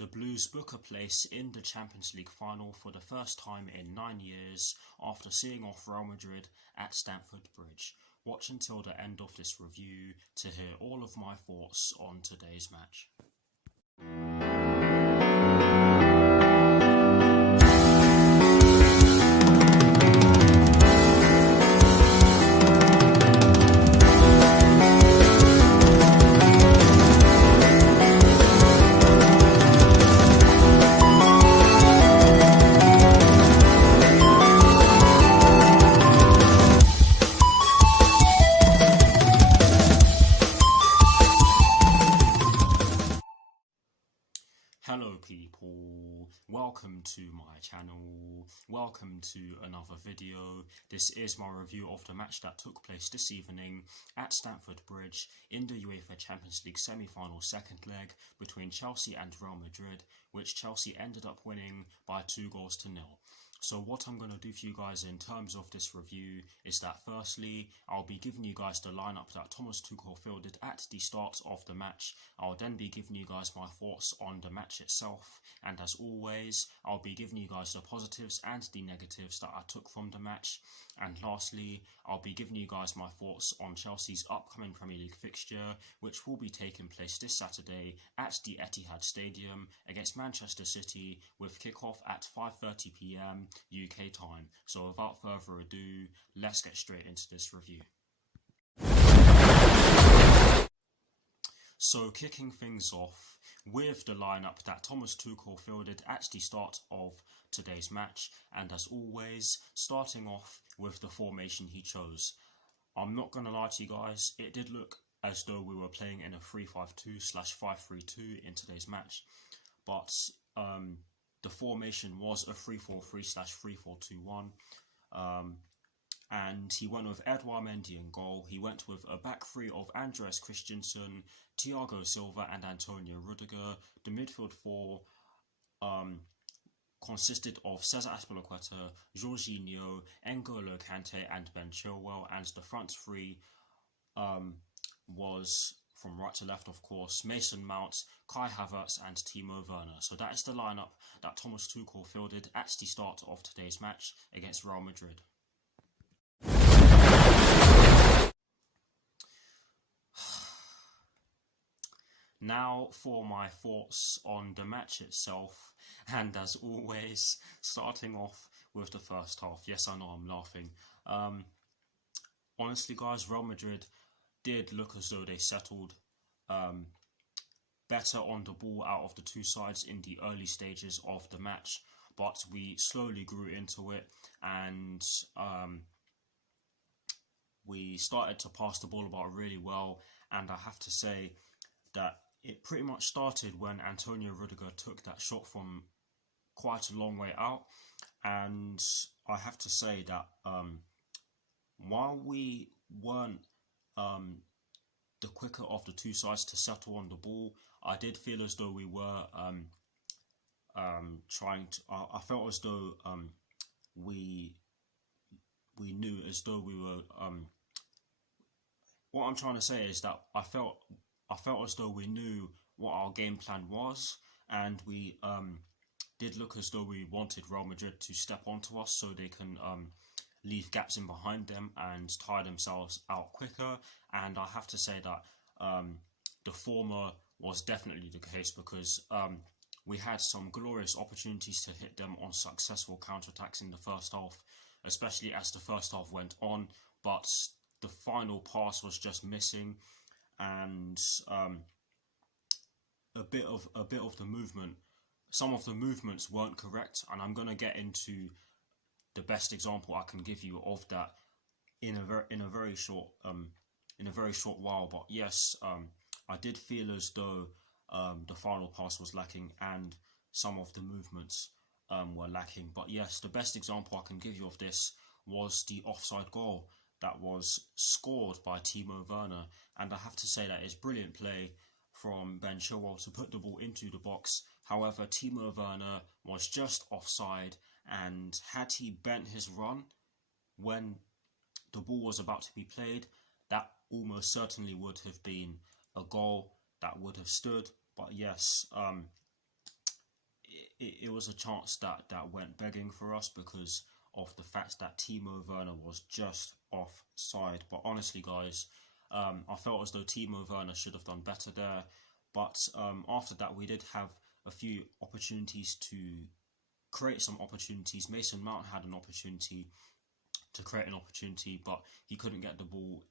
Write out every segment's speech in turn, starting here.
The Blues book a place in the Champions League final for the first time in 9 years after seeing off Real Madrid at Stamford Bridge. Watch until the end of this review to hear all of my thoughts on today's match. Hello people, welcome to my channel, welcome to another video. This is my review of the match that took place this evening at Stamford Bridge in the UEFA Champions League semi-final second leg between Chelsea and Real Madrid, which Chelsea ended up winning by 2-0. So what I'm going to do for you guys in terms of this review is that firstly, I'll be giving you guys the lineup that Thomas Tuchel fielded at the start of the match. I'll then be giving you guys my thoughts on the match itself. And as always, I'll be giving you guys the positives and the negatives that I took from the match. And lastly, I'll be giving you guys my thoughts on Chelsea's upcoming Premier League fixture, which will be taking place this Saturday at the Etihad Stadium against Manchester City with kickoff at 5:30 PM UK time. So without further ado, let's get straight into this review. So kicking things off with the lineup that Thomas Tuchel fielded at the start of today's match, and as always, starting off with the formation he chose. I'm not going to lie to you guys, it did look as though we were playing in a 3-5-2/5-3-2 in today's match, but the formation was a 3-4-3/3-4-2-1, and he went with Edouard Mendy in goal. He went with a back three of Andreas Christensen, Thiago Silva and Antonio Rudiger. The midfield four consisted of Cesar Azpilicueta, Jorginho, N'Golo Kante and Ben Chilwell, and the front three was, from right to left of course, Mason Mount, Kai Havertz and Timo Werner. So that is the lineup that Thomas Tuchel fielded at the start of today's match against Real Madrid. Now for my thoughts on the match itself, and as always, starting off with the first half. Yes, I know I'm laughing. Honestly guys, Real Madrid did look as though they settled better on the ball out of the two sides in the early stages of the match, but we slowly grew into it, and we started to pass the ball about really well. And I have to say that it pretty much started when Antonio Rudiger took that shot from quite a long way out, and I have to say that while we weren't the quicker of the two sides to settle on the ball, I did feel as though we were I felt as though we knew as though we were what I'm trying to say is that I felt as though we knew what our game plan was, and we did look as though we wanted Real Madrid to step onto us so they can leave gaps in behind them and tire themselves out quicker. And I have to say that the former was definitely the case, because we had some glorious opportunities to hit them on successful counterattacks in the first half, especially as the first half went on, but the final pass was just missing, and a bit of the movement, some of the movements weren't correct, and I'm going to get into the best example I can give you of that in a very short while. But yes, I did feel as though the final pass was lacking and some of the movements were lacking. But yes, the best example I can give you of this was the offside goal that was scored by Timo Werner, and I have to say that it's brilliant play from Ben Chilwell to put the ball into the box. However, Timo Werner was just offside, and had he bent his run when the ball was about to be played, that almost certainly would have been a goal that would have stood. But yes, it was a chance that went begging for us because of the fact that Timo Werner was just offside. But honestly, guys, I felt as though Timo Werner should have done better there. But after that, we did have a few opportunities to create some opportunities. Mason Mount had an opportunity to create an opportunity, but he couldn't get the ball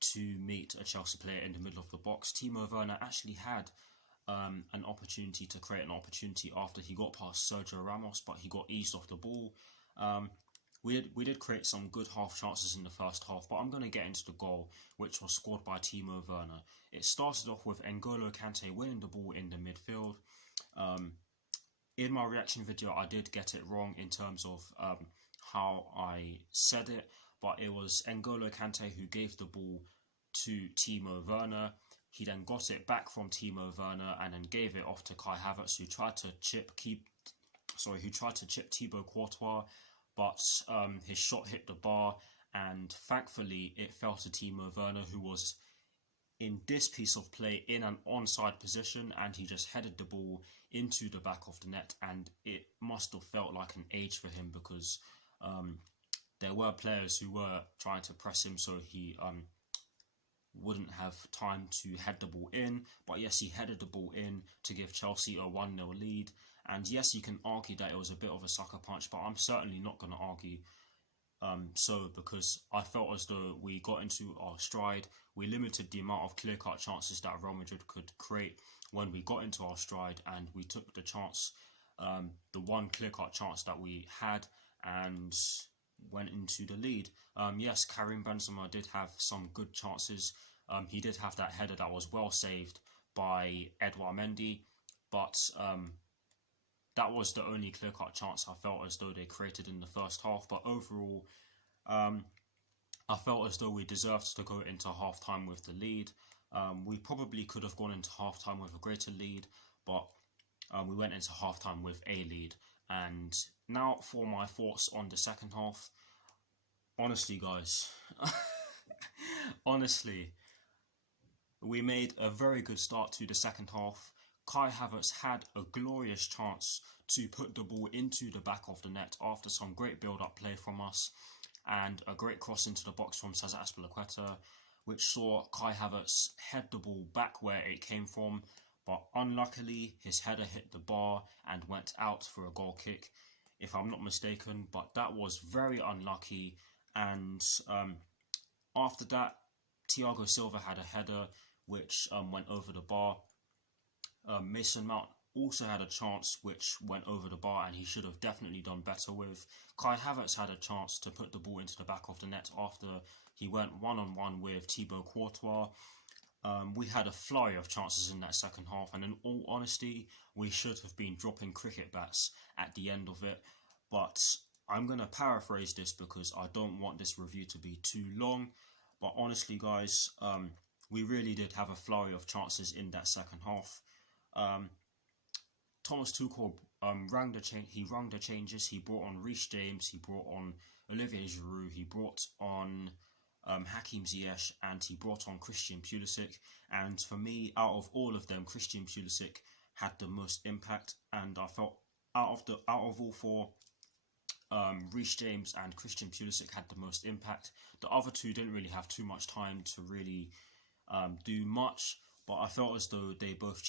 to meet a Chelsea player in the middle of the box. Timo Werner actually had an opportunity to create an opportunity after he got past Sergio Ramos, but he got eased off the ball. We did create some good half chances in the first half, but I'm going to get into the goal, which was scored by Timo Werner. It started off with N'Golo Kante winning the ball in the midfield. In my reaction video, I did get it wrong in terms of how I said it, but it was N'Golo Kante who gave the ball to Timo Werner. He then got it back from Timo Werner and then gave it off to Kai Havertz, who tried to chip Thibaut Courtois, but his shot hit the bar, and thankfully it fell to Timo Werner, who was in this piece of play in an onside position, and he just headed the ball into the back of the net, and it must have felt like an age for him because there were players who were trying to press him, so he wouldn't have time to head the ball in. But yes, he headed the ball in to give Chelsea a 1-0 lead. And yes, you can argue that it was a bit of a sucker punch, but I'm certainly not going to argue so, because I felt as though we got into our stride. We limited the amount of clear-cut chances that Real Madrid could create when we got into our stride, and we took the chance, the one clear-cut chance that we had, and went into the lead. Yes, Karim Benzema did have some good chances. He did have that header that was well saved by Edouard Mendy, but that was the only clear-cut chance I felt as though they created in the first half. But overall, I felt as though we deserved to go into half-time with the lead. We probably could have gone into half-time with a greater lead, but we went into half-time with a lead. And now for my thoughts on the second half. Honestly, guys, honestly, we made a very good start to the second half. Kai Havertz had a glorious chance to put the ball into the back of the net after some great build-up play from us and a great cross into the box from Cesar Azpilicueta, which saw Kai Havertz head the ball back where it came from, but unluckily his header hit the bar and went out for a goal kick, if I'm not mistaken. But that was very unlucky. And after that, Thiago Silva had a header which went over the bar. Mason Mount also had a chance which went over the bar, and he should have definitely done better with. Kai Havertz had a chance to put the ball into the back of the net after he went one-on-one with Thibaut Courtois. We had a flurry of chances in that second half, and in all honesty, we should have been dropping cricket bats at the end of it. But I'm going to paraphrase this because I don't want this review to be too long. But honestly, guys, we really did have a flurry of chances in that second half. Thomas Tuchel rang the changes. He brought on Reece James, he brought on Olivier Giroud, he brought on Hakim Ziyech, and he brought on Christian Pulisic. And for me, out of all of them, Christian Pulisic had the most impact. And I felt out of all four, Reece James and Christian Pulisic had the most impact. The other two didn't really have too much time to really do much, but I felt as though they both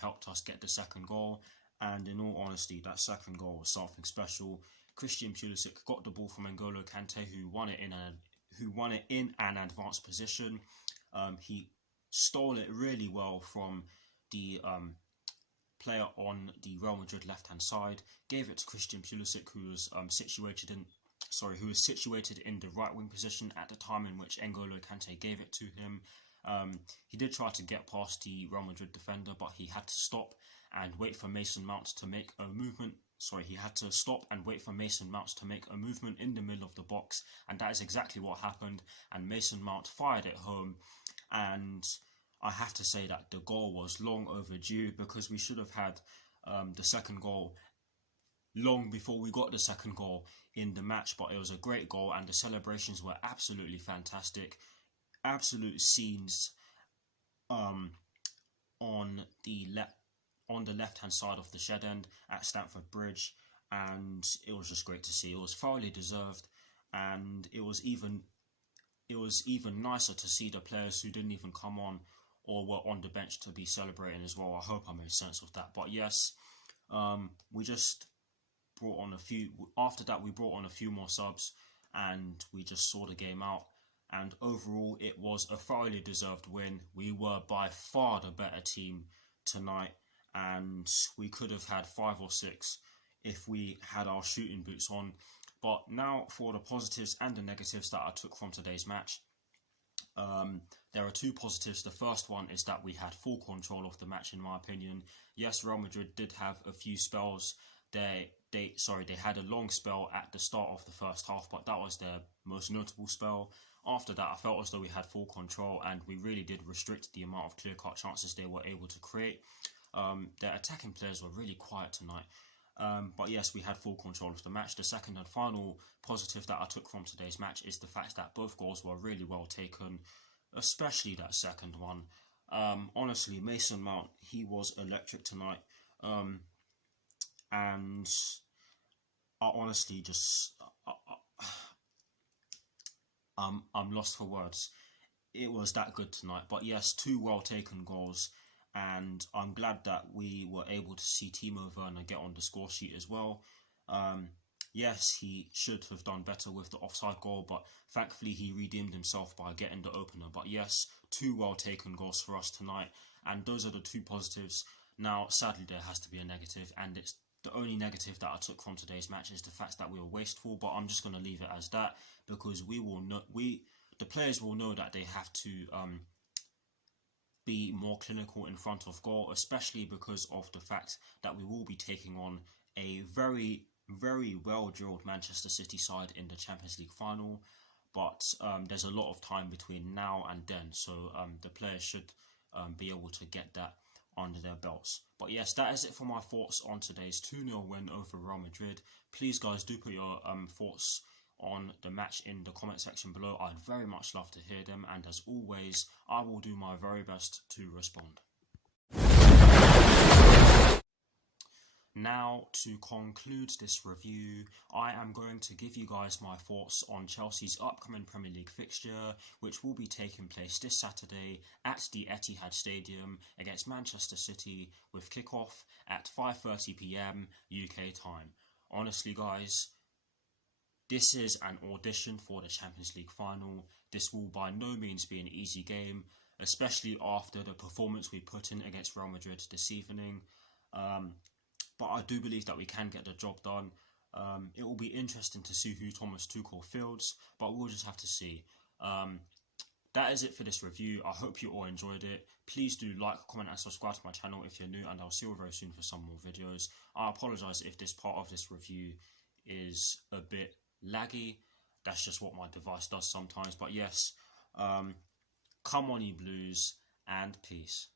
helped us get the second goal. And in all honesty, that second goal was something special. Christian Pulisic got the ball from N'Golo Kante, who won it in an advanced position. He stole it really well from the player on the Real Madrid left-hand side, gave it to Christian Pulisic, who was situated in the right wing position at the time in which N'Golo Kante gave it to him. He did try to get past the Real Madrid defender, but he had to stop and wait for Mason Mount to make a movement. He had to stop and wait for Mason Mount to make a movement in the middle of the box, and that is exactly what happened. And Mason Mount fired it home, and I have to say that the goal was long overdue, because we should have had the second goal long before we got the second goal in the match. But it was a great goal, and the celebrations were absolutely fantastic. Absolute scenes on the on the left-hand side of the shed end at Stamford Bridge, and it was just great to see. It was thoroughly deserved, and it was even nicer to see the players who didn't even come on or were on the bench to be celebrating as well. I hope I made sense of that. But yes, we just brought on a few. After that, we brought on a few more subs, and we just saw the game out. And overall, it was a thoroughly deserved win. We were by far the better team tonight, and we could have had 5 or 6 if we had our shooting boots on. But now for the positives and the negatives that I took from today's match. There are 2 positives. The first one is that we had full control of the match, in my opinion. Yes, Real Madrid did have a few spells. They had a long spell at the start of the first half, but that was their most notable spell. After that, I felt as though we had full control, and we really did restrict the amount of clear-cut chances they were able to create. Their attacking players were really quiet tonight. But yes, we had full control of the match. The second and final positive that I took from today's match is the fact that both goals were really well taken, especially that second one. Honestly, Mason Mount, he was electric tonight. And I honestly just... I'm lost for words. It was that good tonight. But yes, 2 well taken goals, and I'm glad that we were able to see Timo Werner get on the score sheet as well. Yes, he should have done better with the offside goal, but thankfully he redeemed himself by getting the opener. But yes, 2 well taken goals for us tonight, and those are the 2 positives. Now, sadly, there has to be a negative, and it's the only negative that I took from today's match is the fact that we were wasteful. But I'm just going to leave it as that, because the players will know that they have to be more clinical in front of goal, especially because of the fact that we will be taking on a very, very well-drilled Manchester City side in the Champions League final. But there's a lot of time between now and then, so the players should be able to get that under their belts. But yes, that is it for my thoughts on today's 2-0 win over Real Madrid. Please, guys, do put your thoughts on the match in the comment section below. I'd very much love to hear them, and as always, I will do my very best to respond. Now, to conclude this review, I am going to give you guys my thoughts on Chelsea's upcoming Premier League fixture, which will be taking place this Saturday at the Etihad Stadium against Manchester City, with kickoff at 5:30 PM UK time. Honestly, guys, this is an audition for the Champions League final. This will by no means be an easy game, especially after the performance we put in against Real Madrid this evening. But I do believe that we can get the job done. It will be interesting to see who Thomas Tuchel fields, but we'll just have to see. That is it for this review. I hope you all enjoyed it. Please do like, comment and subscribe to my channel if you're new, and I'll see you very soon for some more videos. I apologise if this part of this review is a bit laggy. That's just what my device does sometimes. But yes, come on you Blues, and peace.